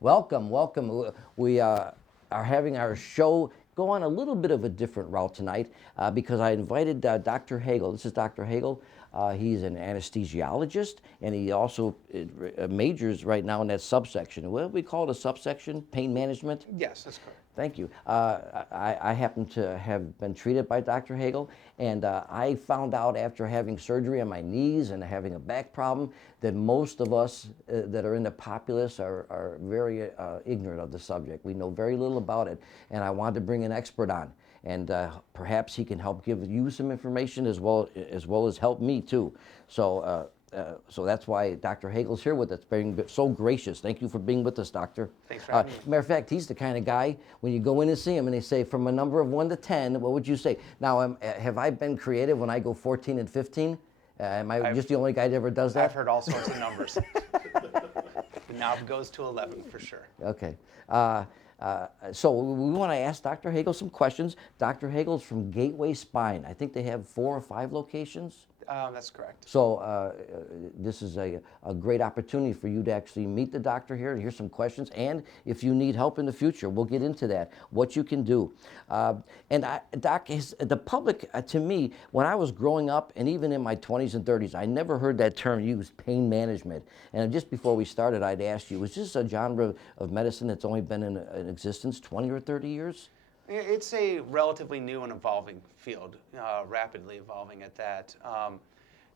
Welcome, welcome. We are having our show go on a little bit of a different route tonight because I invited Dr. Hagle. This is Dr. Hagle. He's an anesthesiologist, and he also majors right now in that subsection. What do we call it, a subsection? Pain management? Yes, that's correct. Thank you. I happen to have been treated by Dr. Hagle, and I found out after having surgery on my knees and having a back problem that most of us that are in the populace are very ignorant of the subject. We know very little about it, and I wanted to bring an expert on, and perhaps he can help give you some information as well as help me too. So that's why Dr. Hagle's here with us, being so gracious. Thank you for being with us, Doctor. Thanks for having me. Matter of fact, he's the kind of guy, when you go in and see him and they say, from a number of 1 to 10, what would you say? Now, have I been creative when I go 14 and 15? Am I just the only guy that ever does that? I've heard all sorts of numbers. But now it goes to 11 for sure. Okay. So we want to ask Dr. Hagle some questions. Dr. Hagle's from Gateway Spine. I think they have 4 or 5 locations. That's correct. So this is a great opportunity for you to actually meet the doctor here and hear some questions. And if you need help in the future, we'll get into that, what you can do. Doc, the public, to me, when I was growing up and even in my 20s and 30s, I never heard that term used, pain management. And just before we started, I'd asked you, is this a genre of medicine that's only been in existence 20 or 30 years? It's a relatively new and evolving field, rapidly evolving at that.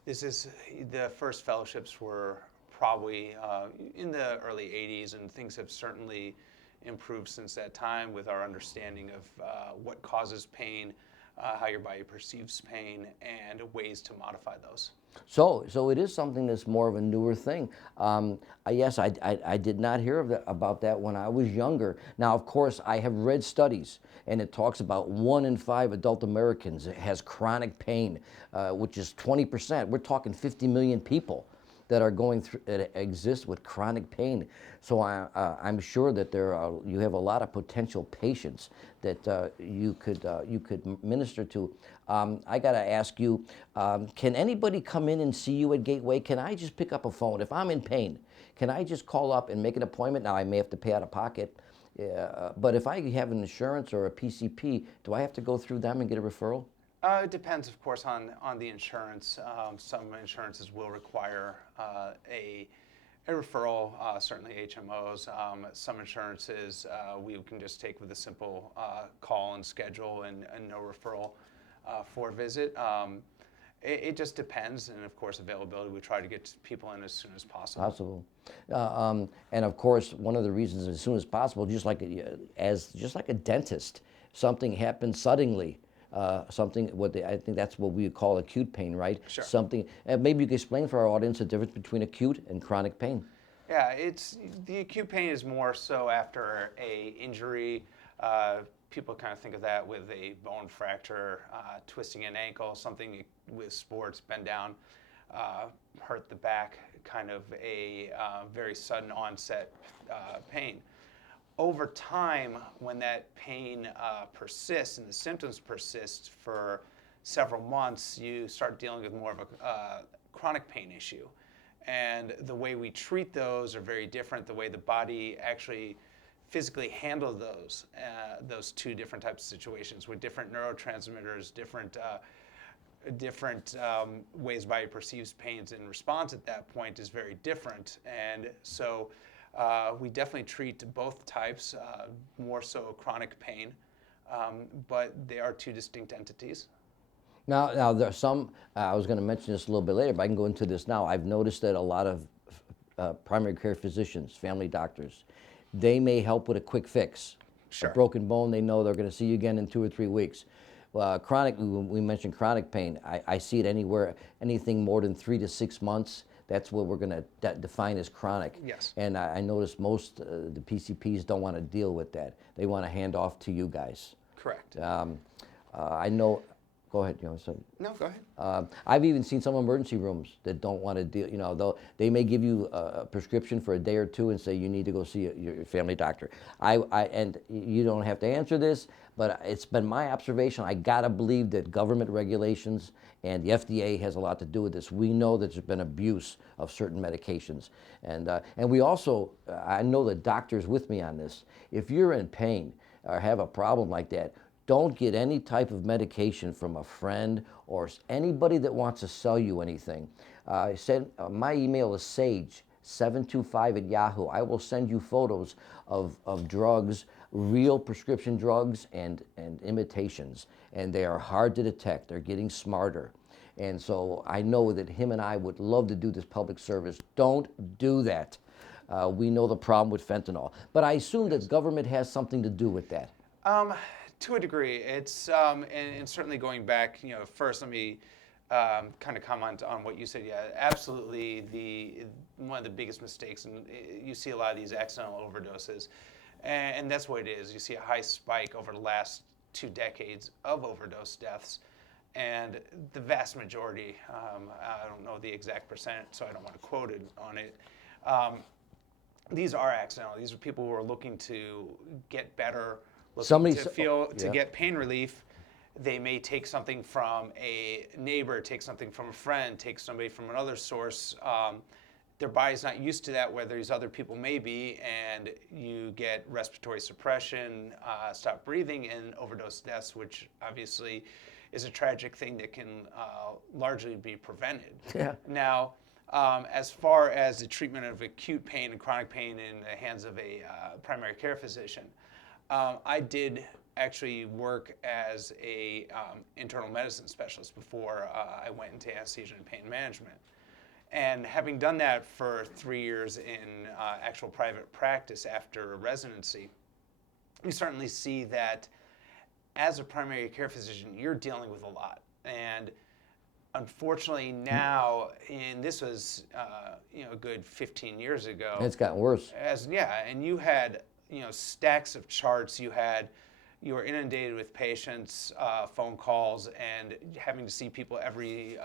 The first fellowships were probably in the early 80s, and things have certainly improved since that time with our understanding of what causes pain, how your body perceives pain, and ways to modify those. So it is something that's more of a newer thing. Yes, I did not hear about that when I was younger. Now, of course, I have read studies, and it talks about 1 in 5 adult Americans has chronic pain, which is 20%. We're talking 50 million people that are going through, that exist with chronic pain. So I'm sure that you have a lot of potential patients that you could minister to. I got to ask you, can anybody come in and see you at Gateway? Can I just pick up a phone? If I'm in pain, can I just call up and make an appointment? Now, I may have to pay out of pocket, but if I have an insurance or a PCP, do I have to go through them and get a referral? It depends, of course, on the insurance. Some insurances will require a referral, certainly HMOs. Some insurances we can just take with a simple call and schedule and no referral for a visit. It just depends, and of course, availability. We try to get people in as soon as possible. And of course, one of the reasons as soon as possible, just like a dentist, something happens suddenly. I think that's what we would call acute pain, right? Sure. Something. Maybe you could explain for our audience the difference between acute and chronic pain. Yeah, the acute pain is more so after a injury. People kind of think of that with a bone fracture, twisting an ankle, something with sports, bend down, hurt the back, kind of a very sudden onset pain. Over time, when that pain persists and the symptoms persist for several months, you start dealing with more of a chronic pain issue. And the way we treat those are very different. The way the body actually physically handles those 2 different types of situations with different neurotransmitters, different ways body perceives pains and response at that point is very different. And so we definitely treat both types, more so chronic pain, but they are 2 distinct entities. Now there are some, I was going to mention this a little bit later, but I can go into this now. I've noticed that a lot of primary care physicians, family doctors, they may help with a quick fix. Sure. A broken bone, they know they're going to see you again in 2 or 3 weeks. Chronic, we mentioned chronic pain. I see it anything more than 3 to 6 months. That's what we're going to define as chronic. Yes. And I notice most the PCPs don't want to deal with that. They want to hand off to you guys. Correct. I know. Go ahead. You know, so, No, go ahead. I've even seen some emergency rooms that don't want to deal. They may give you a prescription for a day or two and say you need to go see your family doctor. And you don't have to answer this, but it's been my observation. I gotta believe that government regulations and the FDA has a lot to do with this. We know that there's been abuse of certain medications, and we also, I know the doctor's with me on this. If you're in pain or have a problem like that, don't get any type of medication from a friend or anybody that wants to sell you anything. I said my email is sage725@yahoo. I will send you photos of drugs, real prescription drugs and imitations, and they are hard to detect. They're getting smarter. And so I know that him and I would love to do this public service. Don't do that. We know the problem with fentanyl, but I assume that government has something to do with that. To a degree, it's and certainly going back. First, let me kind of comment on what you said. Yeah, absolutely. One of the biggest mistakes, and you see a lot of these accidental overdoses, and that's what it is. You see a high spike over the last 2 decades of overdose deaths, and the vast majority. I don't know the exact percent, so I don't want to quote it on it. These are accidental. These are people who are looking to get better. To get pain relief. They may take something from a neighbor, take something from a friend, take somebody from another source. Their body's not used to that, where these other people may be, and you get respiratory suppression, stop breathing, and overdose deaths, which obviously is a tragic thing that can largely be prevented. Yeah. Now, as far as the treatment of acute pain and chronic pain in the hands of a primary care physician, I did actually work as a internal medicine specialist before I went into anesthesia and pain management. And having done that for 3 years in actual private practice after residency, you certainly see that as a primary care physician, you're dealing with a lot. And unfortunately now, and this was a good 15 years ago. It's gotten worse. And you had stacks of charts. You were inundated with patients, phone calls, and having to see people every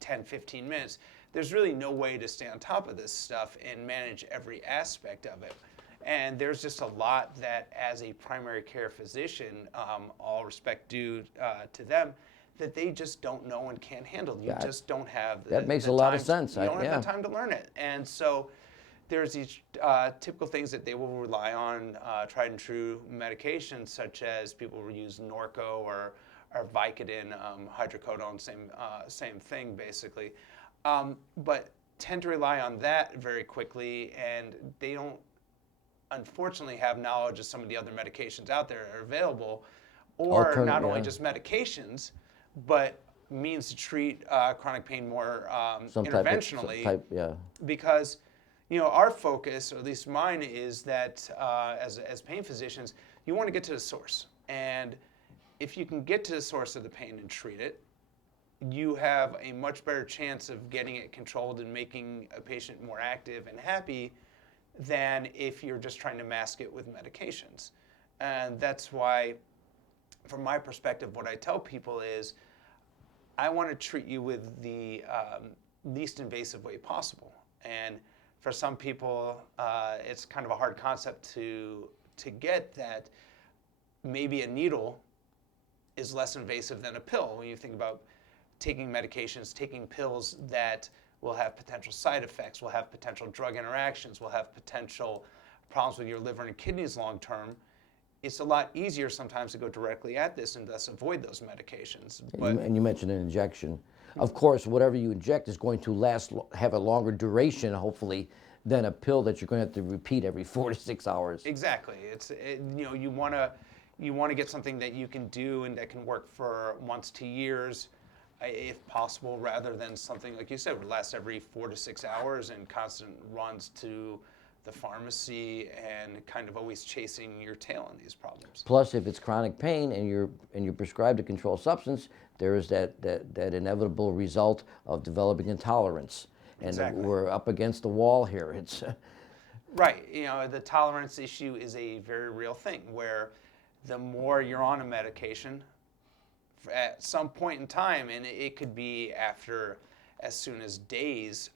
10, 15 minutes. There's really no way to stay on top of this stuff and manage every aspect of it. And there's just a lot that, as a primary care physician, all respect due to them, that they just don't know and can't handle. You just don't have that makes a lot of sense. You don't have the time to learn it. And so there's these typical things that they will rely on, tried and true medications, such as people will use Norco or Vicodin, hydrocodone, same thing basically, but tend to rely on that very quickly, and they don't unfortunately have knowledge of some of the other medications out there that are available, or not only just medications, but means to treat chronic pain more interventionally. Because our focus, or at least mine, is that as pain physicians, you want to get to the source. And if you can get to the source of the pain and treat it, you have a much better chance of getting it controlled and making a patient more active and happy than if you're just trying to mask it with medications. And that's why, from my perspective, what I tell people is, I want to treat you with the least invasive way possible. And for some people, it's kind of a hard concept to get that maybe a needle is less invasive than a pill. When you think about taking medications, taking pills that will have potential side effects, will have potential drug interactions, will have potential problems with your liver and kidneys long term, it's a lot easier sometimes to go directly at this and thus avoid those medications. And you mentioned an injection. Of course, whatever you inject is going to have a longer duration, hopefully, than a pill that you're going to have to repeat every 4 to 6 hours. Exactly. You want to get something that you can do and that can work for months to years, if possible, rather than something, like you said, would last every 4 to 6 hours and constant runs to the pharmacy and kind of always chasing your tail on these problems. Plus, if it's chronic pain and you're prescribed a controlled substance, there is that inevitable result of developing intolerance. And exactly. We're up against the wall here. It's right. The tolerance issue is a very real thing, where the more you're on a medication at some point in time, and it could be after as soon as days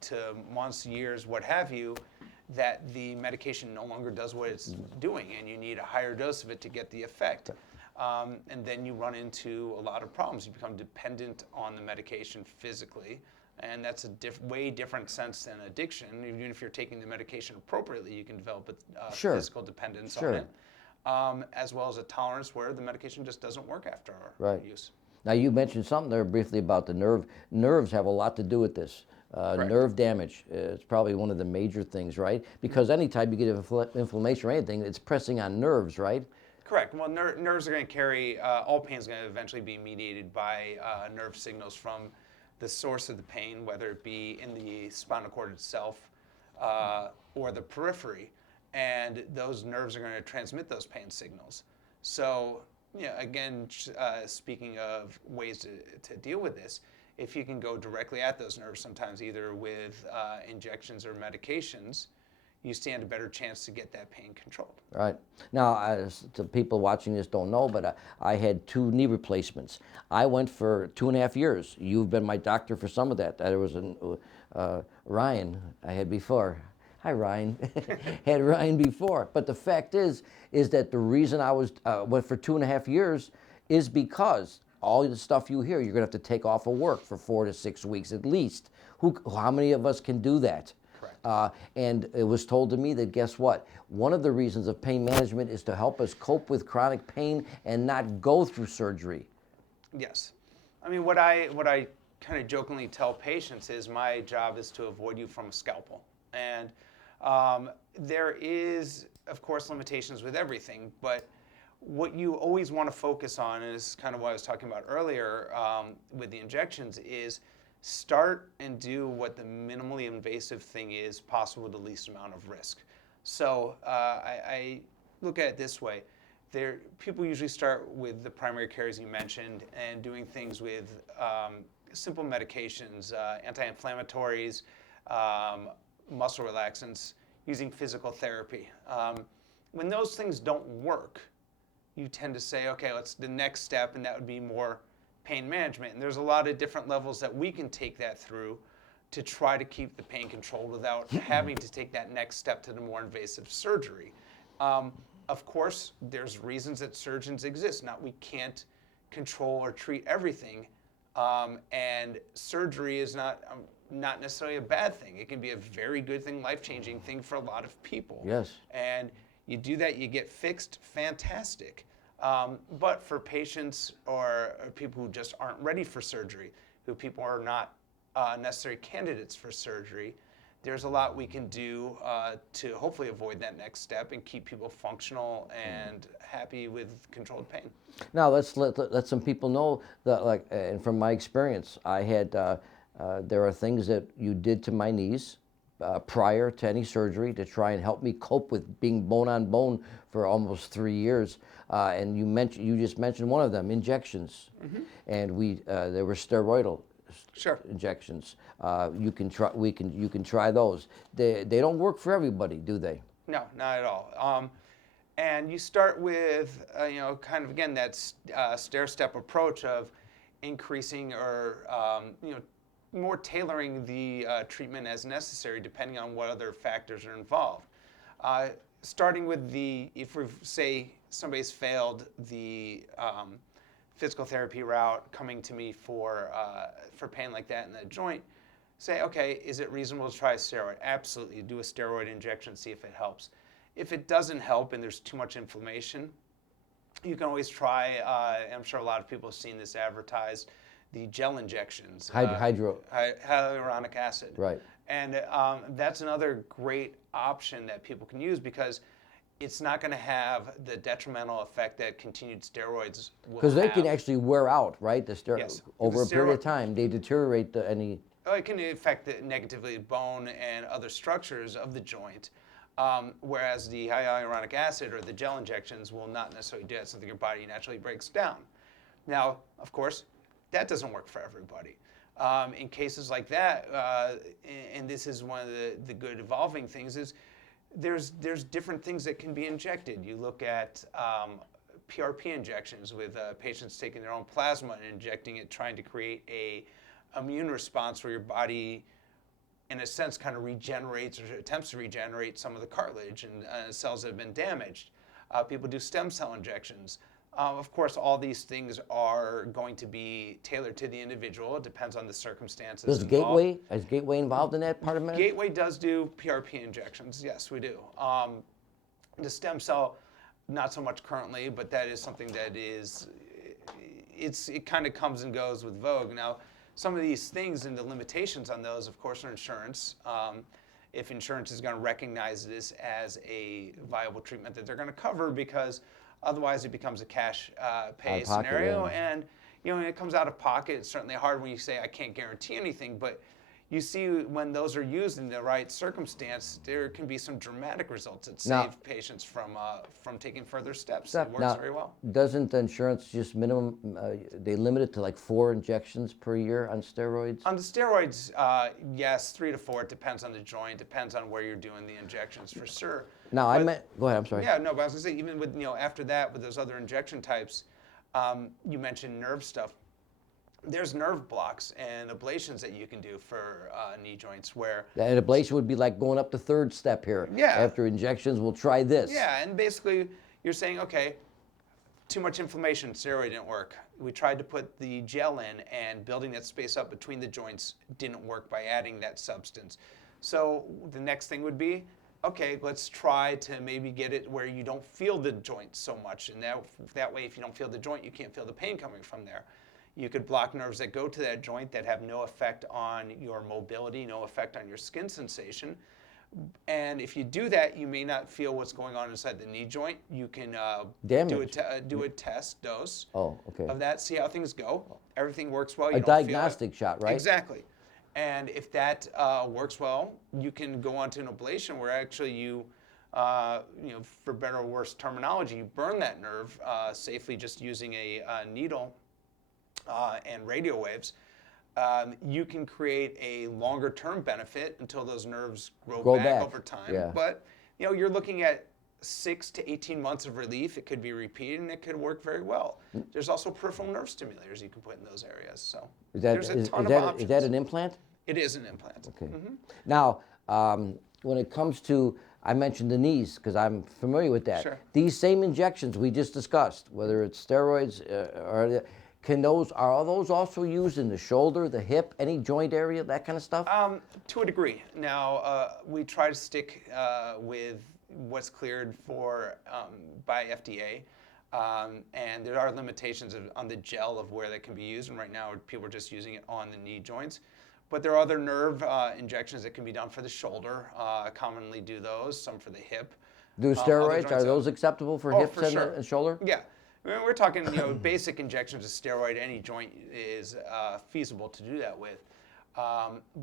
to months, years, what have you, that the medication no longer does what it's doing, and you need a higher dose of it to get the effect. And then you run into a lot of problems. You become dependent on the medication physically, and that's a way different sense than addiction. Even if you're taking the medication appropriately, you can develop a physical dependence on it, as well as a tolerance where the medication just doesn't work after use. Now, you mentioned something there briefly about the nerve. Nerves have a lot to do with this. Nerve damage is probably one of the major things, right? Because anytime you get inflammation or anything, it's pressing on nerves, right? Correct. Well, nerves are going to carry, all pain is going to eventually be mediated by nerve signals from the source of the pain, whether it be in the spinal cord itself or the periphery. And those nerves are going to transmit those pain signals. So, again, speaking of ways to deal with this, if you can go directly at those nerves, sometimes either with injections or medications, you stand a better chance to get that pain controlled. Right. Now, the people watching this don't know, but I had 2 knee replacements. I went for 2.5 years. You've been my doctor for some of that. There was Ryan I had before. Hi, Ryan. Had Ryan before. But the fact is that the reason I went for 2.5 years is because all the stuff you hear, you're going to have to take off of work for 4 to 6 weeks at least. How many of us can do that? Correct. And it was told to me that, guess what? One of the reasons of pain management is to help us cope with chronic pain and not go through surgery. Yes. I mean, what I kind of jokingly tell patients is my job is to avoid you from a scalpel. And there is, of course, limitations with everything, but what you always want to focus on is kind of what I was talking about earlier with the injections is start and do what the minimally invasive thing is possible with the least amount of risk. So I look at it this way. People usually start with the primary care, as you mentioned, and doing things with simple medications, anti-inflammatories, muscle relaxants, using physical therapy. When those things don't work, you tend to say, okay, what's the next step? And that would be more pain management. And there's a lot of different levels that we can take that through to try to keep the pain controlled without having to take that next step to the more invasive surgery. Of course, there's reasons that surgeons exist. We can't control or treat everything. And surgery is not necessarily a bad thing. It can be a very good thing, life-changing thing for a lot of people. Yes. And you do that, you get fixed, fantastic. But for patients or people who just aren't ready for surgery, who people are not necessary candidates for surgery, there's a lot we can do to hopefully avoid that next step and keep people functional and happy with controlled pain. Now let's let some people know that, and from my experience, I had there are things that you did to my knees prior to any surgery to try and help me cope with being bone on bone for almost 3 years. And you just mentioned one of them, injections, and there were steroidal injections. You can try those. They don't work for everybody, do they? No, not at all. And you start with kind of again that stair-step approach of increasing or more tailoring the treatment as necessary depending on what other factors are involved. Starting with if we say somebody's failed the physical therapy route, coming to me for pain like that in the joint, say, okay, is it reasonable to try a steroid? Absolutely, do a steroid injection, see if it helps. If it doesn't help and there's too much inflammation, you can always try, I'm sure a lot of people have seen this advertised, the gel injections. Hyaluronic acid. Right. And that's another great option that people can use because it's not going to have the detrimental effect that continued steroids will have. Because they can actually wear out, right? Yes. Over a period of time, they deteriorate any... It can affect negatively bone and other structures of the joint, whereas the hyaluronic acid or the gel injections will not necessarily do that, something your body naturally breaks down. Now, of course, that doesn't work for everybody. In cases like that, and this is one of the good evolving things, is there's different things that can be injected. You look at PRP injections with patients taking their own plasma and injecting it, trying to create a immune response where your body, in a sense, kind of regenerates or attempts to regenerate some of the cartilage and cells that have been damaged. People do stem cell injections. Of course, all these things are going to be tailored to the individual. It depends on the circumstances involved. Is Gateway involved in that part of medicine? Gateway does do PRP injections. Yes, we do. The stem cell, not so much currently, but that is something that is, it kind of comes and goes with vogue. Now, some of these things and the limitations on those, of course, are insurance. If insurance is going to recognize this as a viable treatment that they're going to cover, because otherwise it becomes a cash pay scenario. Yeah. And when it comes out of pocket, it's certainly hard when you say, I can't guarantee anything, but you see when those are used in the right circumstance, there can be some dramatic results that save patients from taking further steps. It works very well. Doesn't the insurance just minimum, they limit it to like 4 injections per year on steroids? On the steroids, yes, 3 to 4. It depends on the joint, depends on where you're doing the injections for sure. Now, go ahead, I'm sorry. Yeah, no, but I was going to say, even with, after that, with those other injection types, you mentioned nerve stuff. There's nerve blocks and ablations that you can do for knee joints where... An ablation would be like going up the 3rd step here. Yeah. After injections, we'll try this. Yeah, and basically you're saying, okay, too much inflammation, steroid didn't work. We tried to put the gel in, and building that space up between the joints didn't work by adding that substance. So the next thing would be, okay, let's try to maybe get it where you don't feel the joint so much. And that way, if you don't feel the joint, you can't feel the pain coming from there. You could block nerves that go to that joint that have no effect on your mobility, no effect on your skin sensation. And if you do that, you may not feel what's going on inside the knee joint. You can do a test dose of that, see how things go. Everything works well. You don't diagnostic shot, right? Exactly. And if that works well, you can go on to an ablation where actually you, for better or worse terminology, you burn that nerve safely just using a needle and radio waves. You can create a longer term benefit until those nerves grow back over time. Yeah. But you're looking at 6 to 18 months of relief. It could be repeated and it could work very well. There's also peripheral nerve stimulators you can put in those areas. So there's a ton of options. Is that an implant? It is an implant. Okay. Now, when it comes to, I mentioned the knees because I'm familiar with that. Sure. These same injections we just discussed, whether it's steroids or are those also used in the shoulder, the hip, any joint area, that kind of stuff? To a degree. Now, we try to stick with what's cleared for by FDA. And there are limitations on the gel of where that can be used. And right now, people are just using it on the knee joints. But there are other nerve injections that can be done for the shoulder. Commonly do those, some for the hip. Do steroids, are those acceptable for hips and shoulder? Yeah. I mean, we're talking, basic injections of steroid. Any joint is feasible to do that with.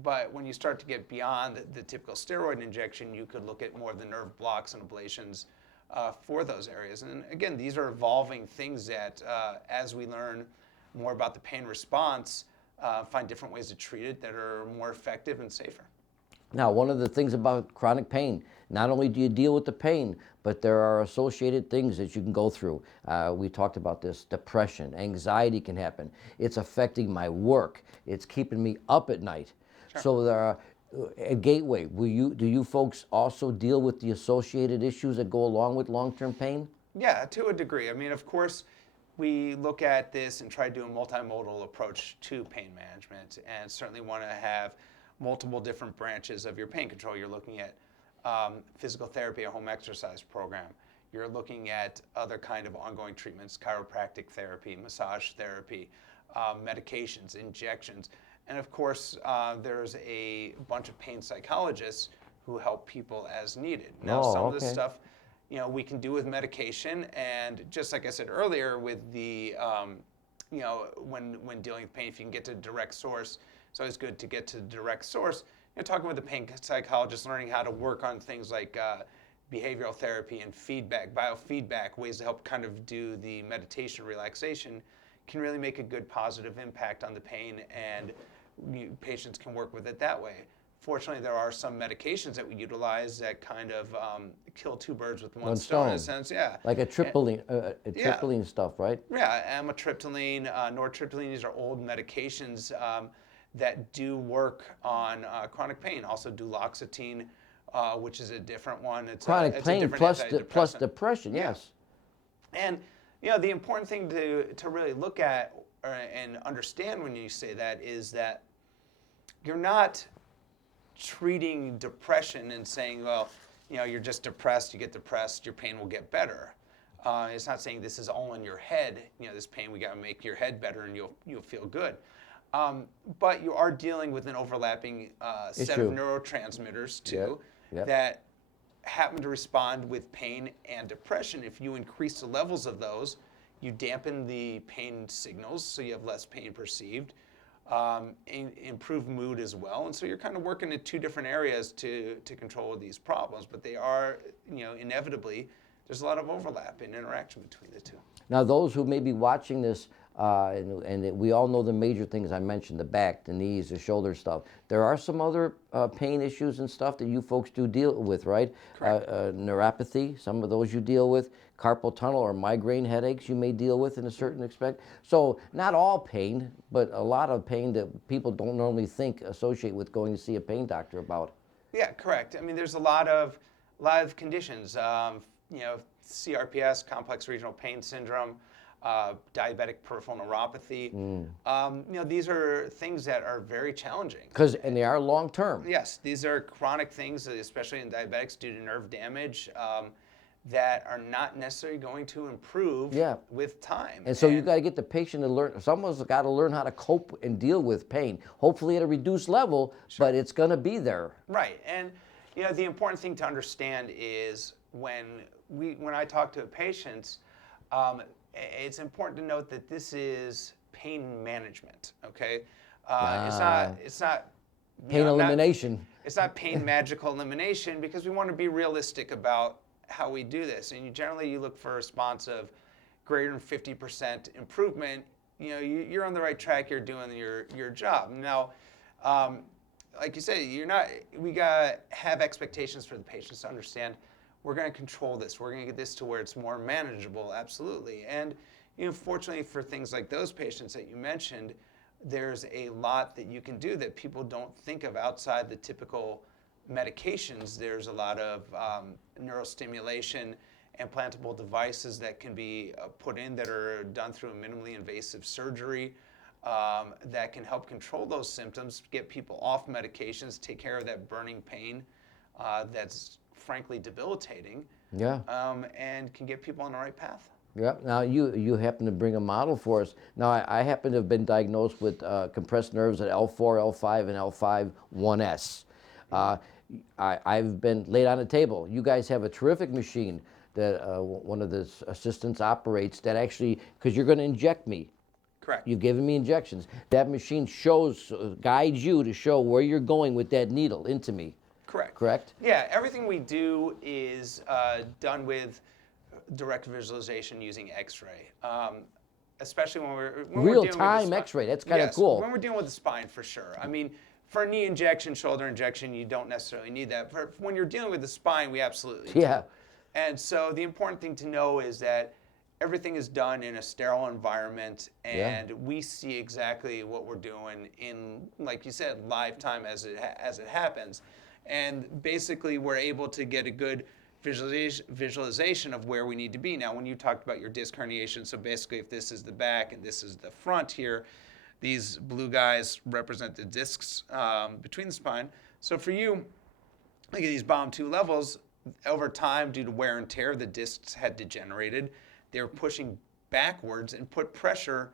But when you start to get beyond the typical steroid injection, you could look at more of the nerve blocks and ablations for those areas. And again, these are evolving things that, as we learn more about the pain response, find different ways to treat it that are more effective and safer. Now, one of the things about chronic pain, not only do you deal with the pain, but there are associated things that you can go through. We talked about this, depression, anxiety can happen. It's affecting my work. It's keeping me up at night. Sure. So there are, at Gateway, do you folks also deal with the associated issues that go along with long-term pain? Yeah, to a degree. I mean, of course, we look at this and try to do a multimodal approach to pain management, and certainly want to have multiple different branches of your pain control. You're looking at physical therapy, a home exercise program. You're looking at other kind of ongoing treatments, chiropractic therapy, massage therapy, medications, injections. And of course, there's a bunch of pain psychologists who help people as needed. Now, some of this stuff, we can do with medication, and just like I said earlier, with the, when dealing with pain, if you can get to direct source, it's always good to get to the direct source. Talking with the pain psychologist, learning how to work on things like behavioral therapy and feedback, biofeedback, ways to help kind of do the meditation relaxation can really make a good positive impact on the pain, and patients can work with it that way. fortunately, there are some medications that we utilize that kind of kill two birds with one One stone in a stone. sense. Yeah. Like a triptyline, Yeah. triptyline stuff, right? Yeah, amitriptyline, nortriptyline, these are old medications that do work on chronic pain. Also duloxetine, which is a different one. Chronic it's a pain different plus antidepressant. depression, Yeah. yes. And the important thing to really look at and understand when you say that is that you're not treating depression and saying, well, you're just depressed, you get depressed, your pain will get better. It's not saying this is all in your head. This pain, we got to make your head better and you'll feel good. But you are dealing with an overlapping set of neurotransmitters too that happen to respond with pain and depression. If you increase the levels of those, you dampen the pain signals, so you have less pain perceived. Improve mood as well, and so you're kind of working in two different areas to control these problems. But they are, inevitably, there's a lot of overlap and interaction between the two. Now, those who may be watching this, and we all know the major things I mentioned, the back, the knees, the shoulder stuff. There are some other pain issues and stuff that you folks do deal with, right? Neuropathy, some of those you deal with. Carpal tunnel or migraine headaches you may deal with in a certain extent. So not all pain, but a lot of pain that people don't normally associate with going to see a pain doctor about. Yeah, correct. I mean, there's a lot of conditions. CRPS, complex regional pain syndrome, diabetic peripheral neuropathy. These are things that are very challenging. And they are long term. Yes, these are chronic things, especially in diabetics due to nerve damage, that are not necessarily going to improve with time. And so you got to get the patient to learn. Someone's got to learn how to cope and deal with pain. Hopefully at a reduced level, but it's going to be there. Right, and the important thing to understand is when I talk to patients, it's important to note that this is pain management. Okay, it's not pain elimination. It's not pain magical elimination, because we want to be realistic about how we do this. And generally, you look for a response of greater than 50% improvement. You're on the right track. You're doing your job. Now, like you say, we gotta have expectations for the patients to understand. We're going to control this. We're going to get this to where it's more manageable, absolutely. And fortunately for things like those patients that you mentioned, there's a lot that you can do that people don't think of outside the typical medications. There's a lot of neurostimulation, implantable devices that can be put in that are done through a minimally invasive surgery that can help control those symptoms, get people off medications, take care of that burning pain that's frankly debilitating, and can get people on the right path. Yeah. Now you happen to bring a model for us. Now I happen to have been diagnosed with compressed nerves at L4, L5, and L5 1S. I've been laid on a table. You guys have a terrific machine that one of the assistants operates that actually, because you're going to inject me. Correct. You've given me injections. That machine guides you to show where you're going with that needle into me. Correct. Correct? Yeah, everything we do is done with direct visualization using X-ray. Especially when we're real-time X-ray. That's kind of cool. When we're dealing with the spine, for sure. I mean, for a knee injection, shoulder injection, you don't necessarily need that. When you're dealing with the spine, we absolutely do. And so the important thing to know is that everything is done in a sterile environment, and we see exactly what we're doing in, like you said, live time as it happens. And basically, we're able to get a good visualization of where we need to be. Now, when you talked about your disc herniation, so basically if this is the back and this is the front here, these blue guys represent the discs between the spine. So for you, look at these bottom two levels. Over time, due to wear and tear, the discs had degenerated. They were pushing backwards and put pressure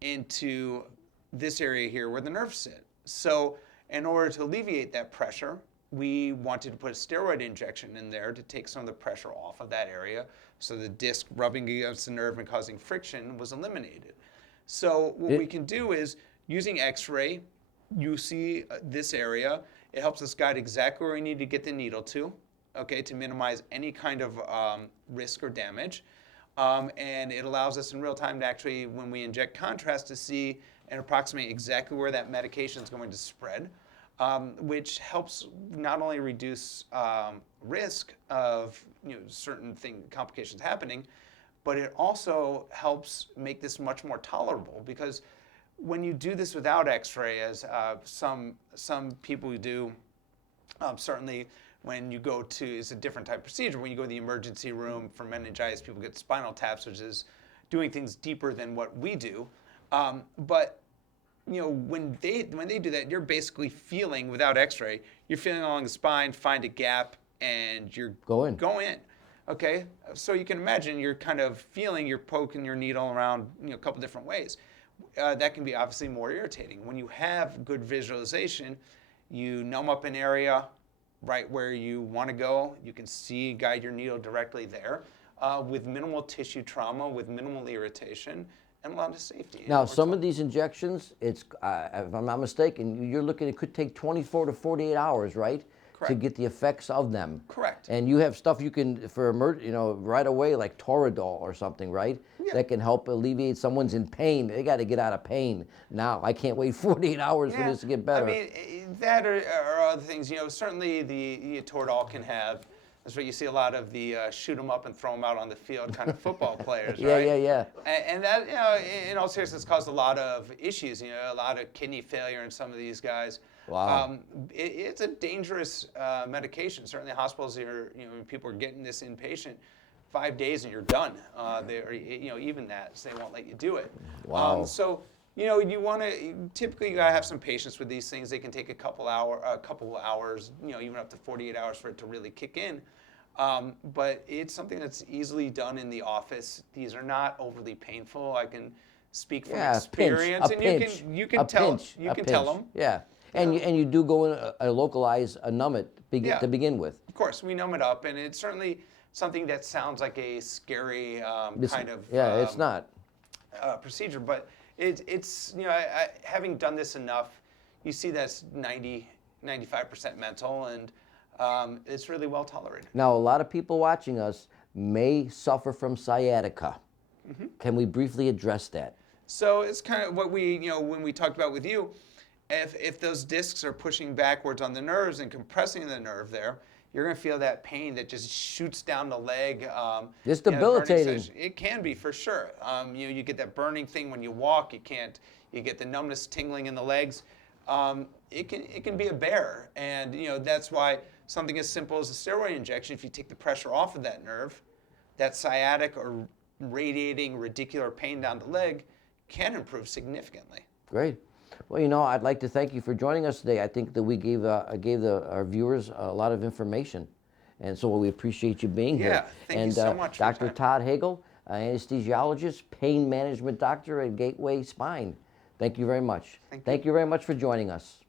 into this area here where the nerves sit. So in order to alleviate that pressure, we wanted to put a steroid injection in there to take some of the pressure off of that area, so the disc rubbing against the nerve and causing friction was eliminated. So what we can do is, using X-ray, you see this area. It helps us guide exactly where we need to get the needle to, okay, to minimize any kind of risk or damage. And it allows us in real time to actually, when we inject contrast, to see and approximate exactly where that medication is going to spread. which helps not only reduce risk of certain complications happening, but it also helps make this much more tolerable, because when you do this without X-ray, as some people do, certainly when you go to, it's a different type of procedure. When you go to the emergency room for meningitis, people get spinal taps, which is doing things deeper than what we do. But when they do that, you're basically feeling, without X-ray, you're feeling along the spine, find a gap, and you're go in. Okay, so you can imagine you're kind of feeling, you're poking your needle around a couple different ways. That can be obviously more irritating. When you have good visualization, you numb up an area right where you want to go. You can guide your needle directly there with minimal tissue trauma, with minimal irritation, and a lot of safety. Now, some of these injections, it's if I'm not mistaken, you're looking, it could take 24 to 48 hours, right? Correct. To get the effects of them. Correct. And you have stuff you can, for right away, like Toradol or something, right? Yeah. That can help alleviate someone's in pain. They got to get out of pain now. I can't wait 48 hours for this to get better. I mean, that or other things. Certainly the Toradol can have. That's what you see a lot of the shoot them up and throw them out on the field kind of football players, right? Yeah. And that, in all seriousness, caused a lot of issues. A lot of kidney failure in some of these guys. Wow. It's a dangerous medication. Certainly, hospitals people are getting this inpatient 5 days and you're done. Even that, so they won't let you do it. Wow. You want to typically you gotta have some patience with these things. They can take a couple hours, even up to 48 hours for it to really kick in. But it's something that's easily done in the office. These are not overly painful. I can speak from experience, you can tell them. Yeah. And you do go in localize a numb it to begin with. Of course, we numb it up, and it's certainly something that sounds like a scary kind of it's not procedure, but it's having done this enough, you see that's 95% mental, and it's really well tolerated. Now, a lot of people watching us may suffer from sciatica. Mm-hmm. Can we briefly address that? So it's kind of what we when we talked about with you. If those discs are pushing backwards on the nerves and compressing the nerve there, you're going to feel that pain that just shoots down the leg. It's debilitating. It can be, for sure. You get that burning thing when you walk. You get the numbness, tingling in the legs. It can be a bear, and that's why something as simple as a steroid injection, if you take the pressure off of that nerve, that sciatic or radiating radicular pain down the leg can improve significantly. Great. Well, I'd like to thank you for joining us today. I think that we gave our viewers a lot of information, and so we appreciate you being here. Yeah, thank you so much. Dr. Todd Hagle, anesthesiologist, pain management doctor at Gateway Spine. Thank you very much. Thank you very much for joining us.